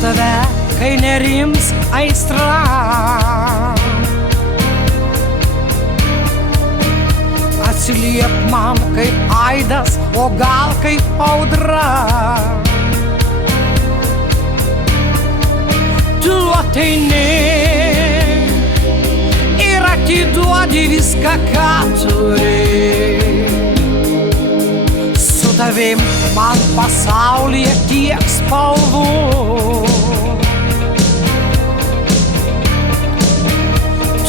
tave, kai nerims aistra. Atsiliep man kaip aidas, o gal kaip audra. Tu ateini ir atiduodi viską, ką turi. Su tavim man pasaulyje tiek spalvų.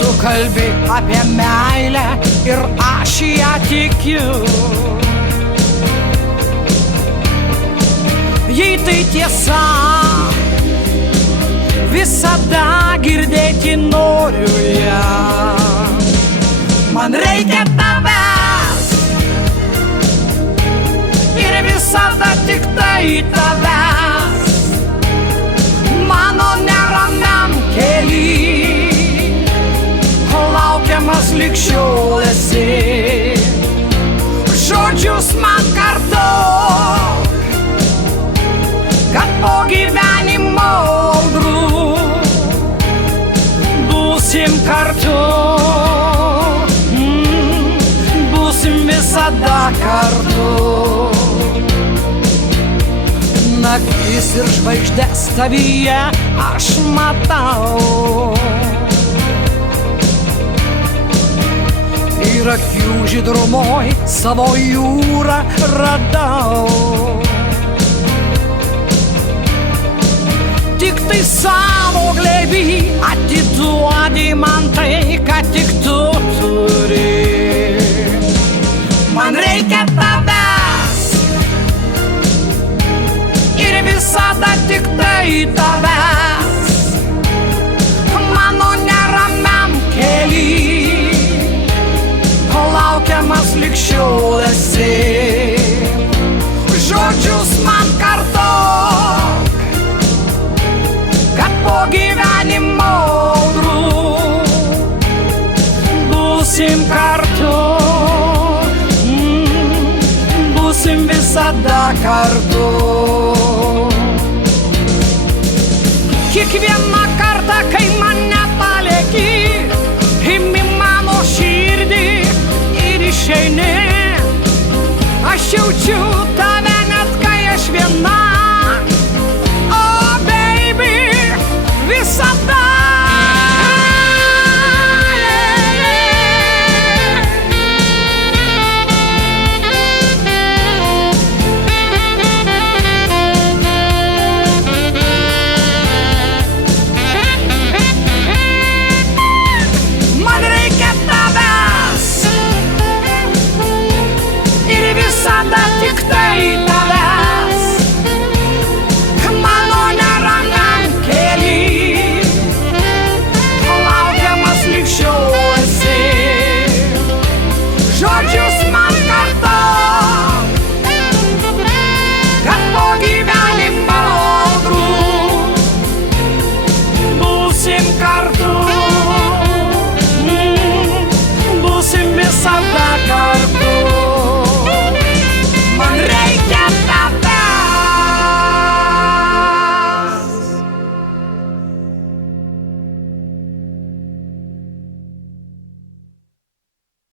Tu kalbi apie meilę ir aš ją tikiu. Jei tai tiesa, visada girdėti noriu ją. Man reikia tavęs ir visada tik tai tavęs. Mano neramiam kely laukiamas lig šiol esi. Žodžius man kartok, kad po gyvenimo audrų būsim kartu, būsim visada kartu. Naktis ir žvaigždes tavyje aš matau, ir akių žydrumoj savo jūrą radau. Tik tai savo glėby atiduodi man tai, ką tik tu turi. Man reikia tavęs ir visada tik tai tavęs. Mano neramiam kely laukiamas lig šiol esi. Žodžius man kartok, kad po gyvenimo audrų būsim kartu, būsim visada kartu.